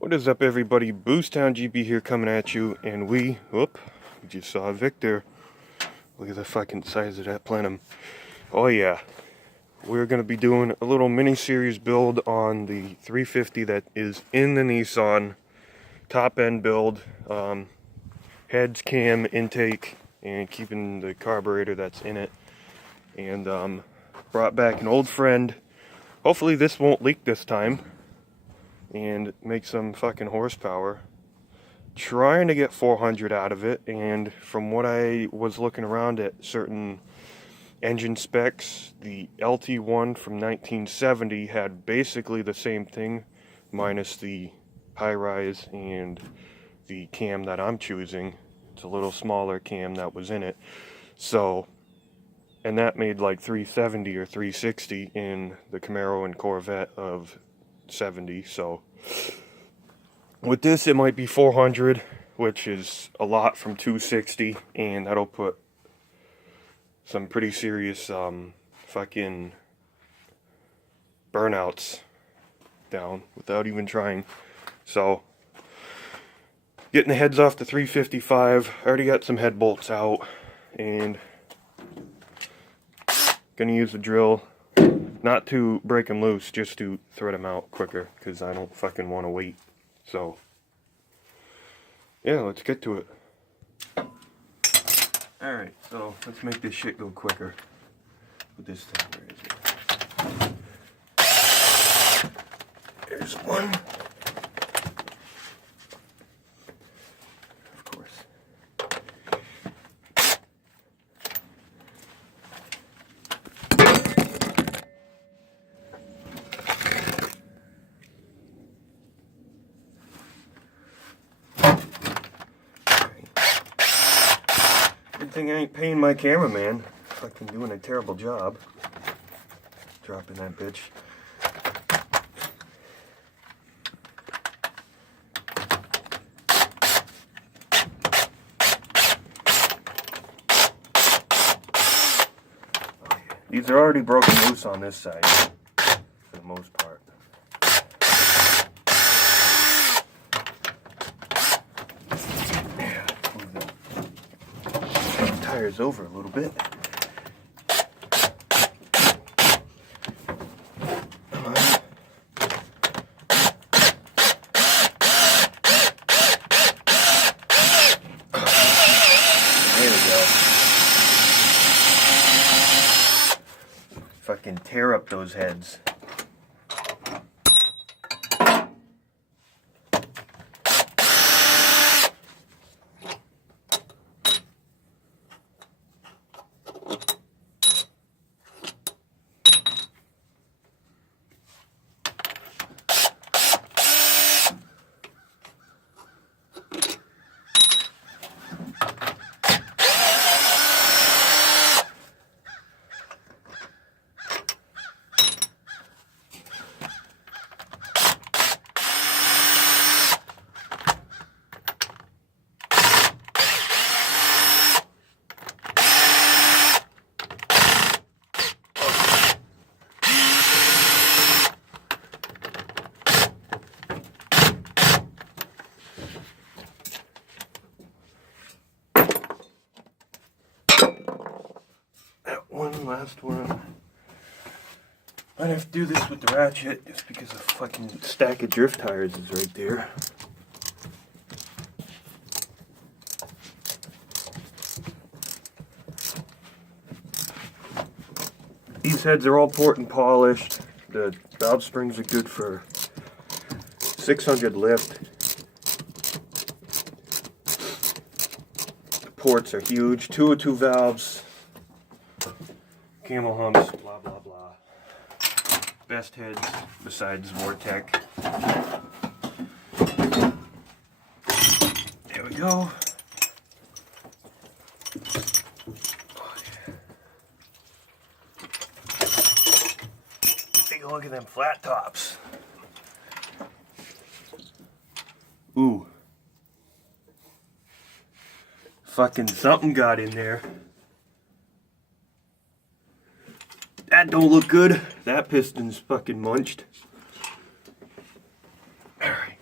What is up, everybody? Boostown GB here, coming at you, and we just saw Victor. Look at the fucking size of that plenum. Oh yeah, we're gonna be doing a little mini series build on the 350 that is in the Nissan. Top end build, heads, cam, intake, and keeping the carburetor that's in it. And brought back an old friend. Hopefully this won't leak this time and make some fucking horsepower. Trying to get 400 out of it, and from what I was looking around at certain engine specs, the LT1 from 1970 had basically the same thing, minus the high rise and the cam that I'm choosing. It's a little smaller cam that was in it. So, and that made like 370 or 360 in the Camaro and Corvette of 70. So with this it might be 400, which is a lot from 260, and that'll put some pretty serious fucking burnouts down without even trying. So getting the heads off the 355. I already got some head bolts out, and gonna use the drill, not to break them loose, just to thread them out quicker, because I don't fucking want to wait. So, yeah, let's get to it. Alright, so let's make this shit go quicker. With this thing, where is it? There's one. Of course. Good thing I ain't paying my cameraman. Fucking doing a terrible job. Dropping that bitch. These are already broken loose on this side, for the most part. Yeah, move the tires over a little bit. Come on. There we go. Fucking tear up those heads. Last one. Might have to do this with the ratchet just because the fucking stack of drift tires is right there. These heads are all port and polished. The valve springs are good for 600 lift. The ports are huge. 202 valves. Camel humps, blah blah blah. Best heads besides Vortec. There we go. Take a look at them flat tops. Ooh. Fucking something got in there. That don't look good. That piston's fucking munched. Alright.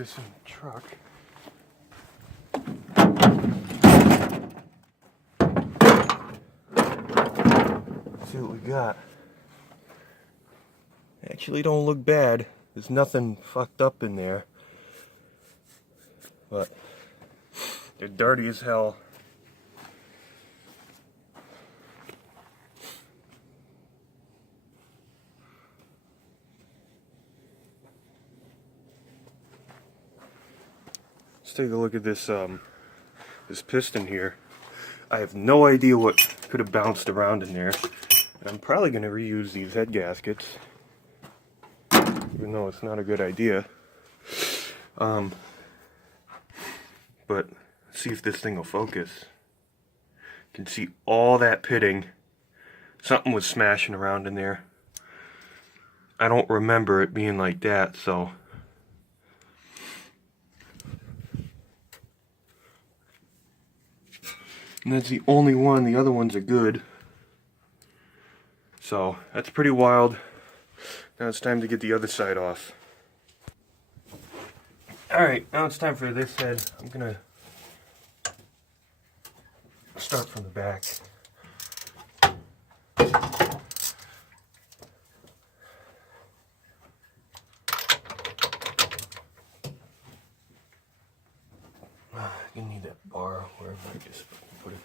this in the truck. Let's see what we got. Actually don't look bad. There's nothing fucked up in there. But they're dirty as hell. Let's take a look at this this piston here. I have no idea what could have bounced around in there. I'm probably going to reuse these head gaskets, even though it's not a good idea. But let's see if this thing will focus. You can see all that pitting. Something was smashing around in there. I don't remember it being like that, so. And that's the only one. The other ones are good. So that's pretty wild. Now it's time to get the other side off. Alright, now it's time for this head. I'm gonna start from the back. You need that bar wherever I just put it.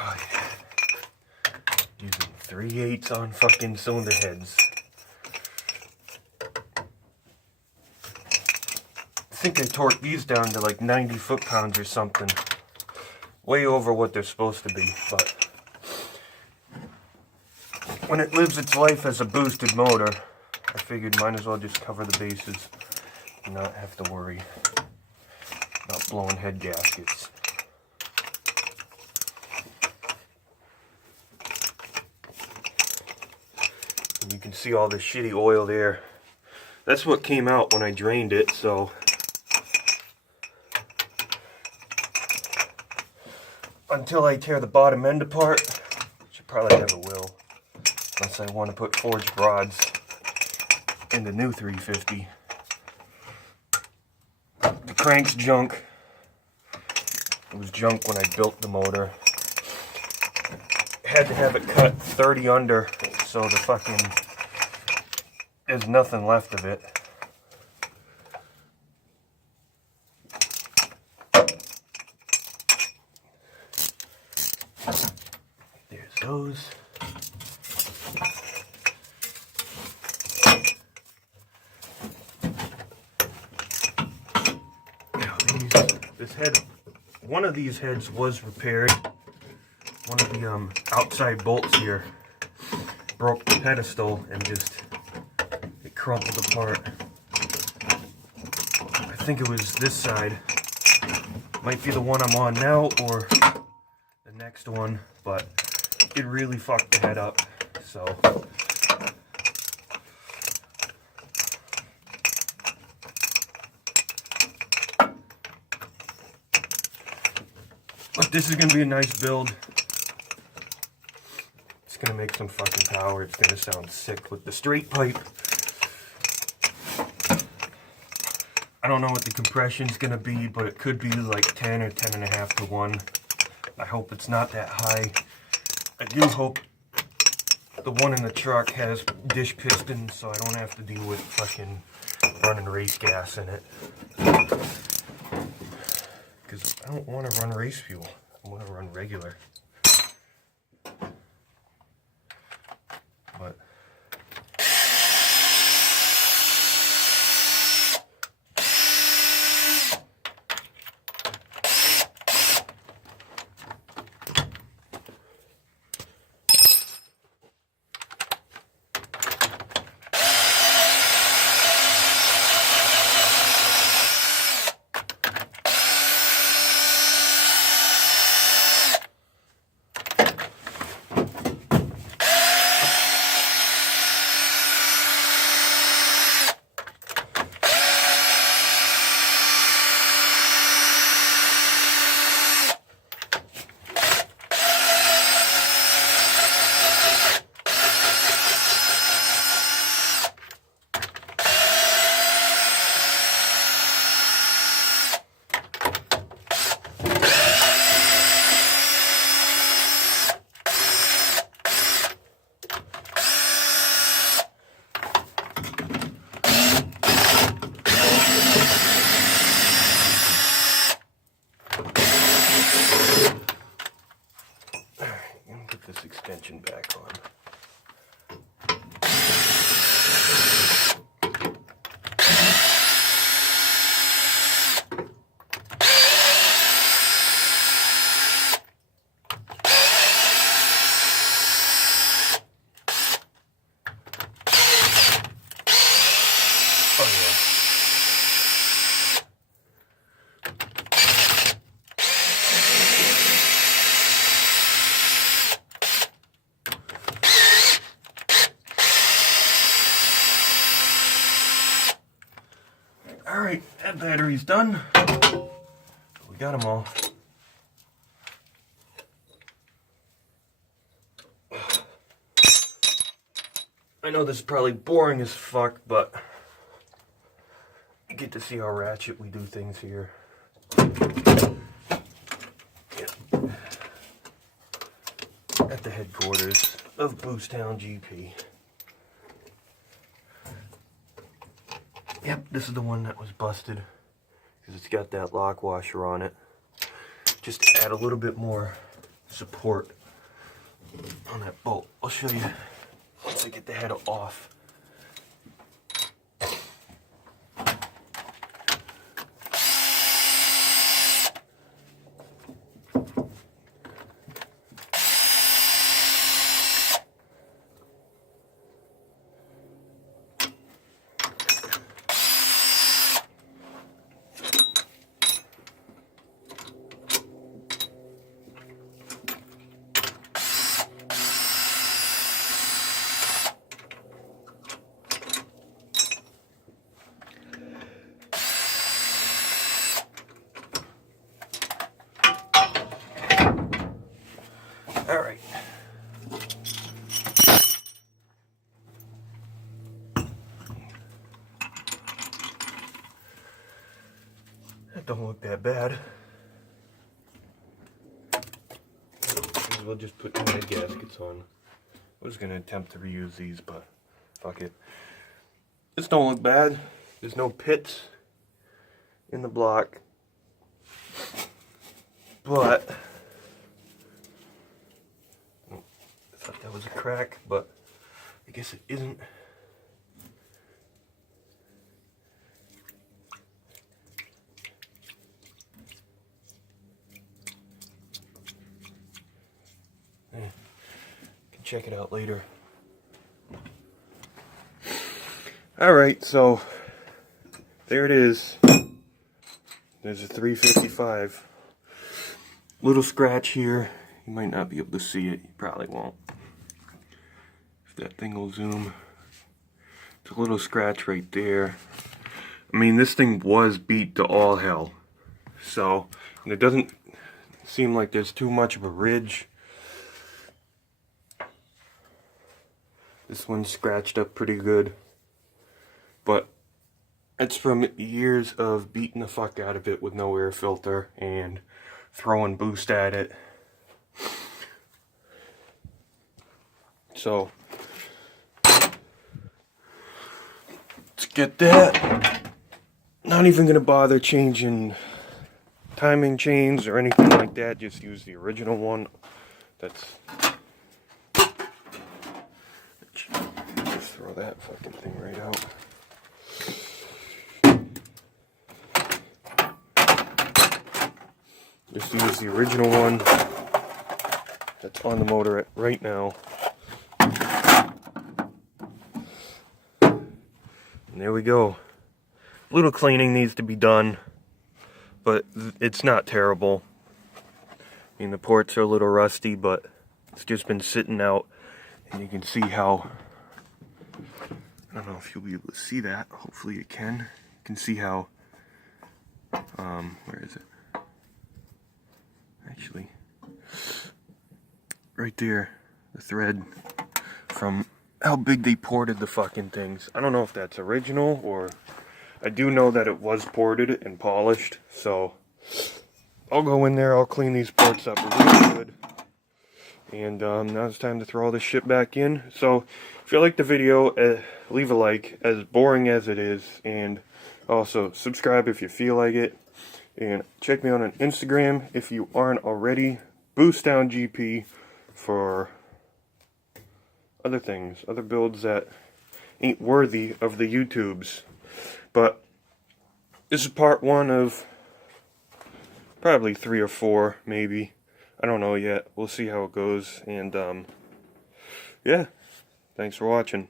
Oh yeah. Using 3/8 on fucking cylinder heads. I think I torqued these down to like 90 foot-pounds or something. Way over what they're supposed to be, but when it lives its life as a boosted motor, I figured might as well just cover the bases and not have to worry about blowing head gaskets. And you can see all the shitty oil there. That's what came out when I drained it, so until I tear the bottom end apart, which I probably never will, unless I want to put forged rods in the new 350. The crank's junk. It was junk when I built the motor. Had to have it cut 30 under, so the fucking there's nothing left of it. There's those. This head, one of these heads was repaired. One of the outside bolts here broke the pedestal and just it crumpled apart. I think it was this side. Might be the one I'm on now or the next one, but it really fucked the head up. So but this is going to be a nice build. It's going to make some fucking power. It's going to sound sick with the straight pipe. I don't know what the compression's going to be, but it could be like 10 or 10.5 to 1. I hope it's not that high. I do hope the one in the truck has dish pistons, so I don't have to deal with fucking running race gas in it. Because I don't want to run race fuel. I want to run regular. But Alright, that battery's done. We got them all. I know this is probably boring as fuck, but you get to see how ratchet we do things here. Yeah. At the headquarters of Boostown GP. Yep, this is the one that was busted because it's got that lock washer on it. Just to add a little bit more support on that bolt. I'll show you once I get the head off. Alright. That don't look that bad. We'll just put new head gaskets on. I was going to attempt to reuse these, but fuck it. This don't look bad. There's no pits in the block. But I thought that was a crack, but I guess it isn't. Can check it out later. Alright, so there it is. There's a 355. Little scratch here. You might not be able to see it. You probably won't. If that thing will zoom. It's a little scratch right there. I mean, this thing was beat to all hell. So, and it doesn't seem like there's too much of a ridge. This one's scratched up pretty good. But it's from years of beating the fuck out of it with no air filter and throwing boost at it. So let's get that. Not even gonna bother changing timing chains or anything like that. Just use the original one. That's just throw that fucking thing right out. Just use the original one that's on the motor right now. And there we go. A little cleaning needs to be done, but it's not terrible. I mean, the ports are a little rusty, but it's just been sitting out, and you can see how, I don't know if you'll be able to see that, hopefully you can. You can see how, where is it? Actually, right there, the thread from how big they ported the fucking things. I don't know if that's original, or I do know that it was ported and polished, so I'll go in there, I'll clean these ports up really good, and now it's time to throw all this shit back in. So if you like the video, leave a like, as boring as it is, and also subscribe if you feel like it. And check me out on Instagram if you aren't already. Boostown GP for other things, other builds that ain't worthy of the YouTubes. But this is part one of probably 3 or 4, maybe. I don't know yet. We'll see how it goes. And yeah, thanks for watching.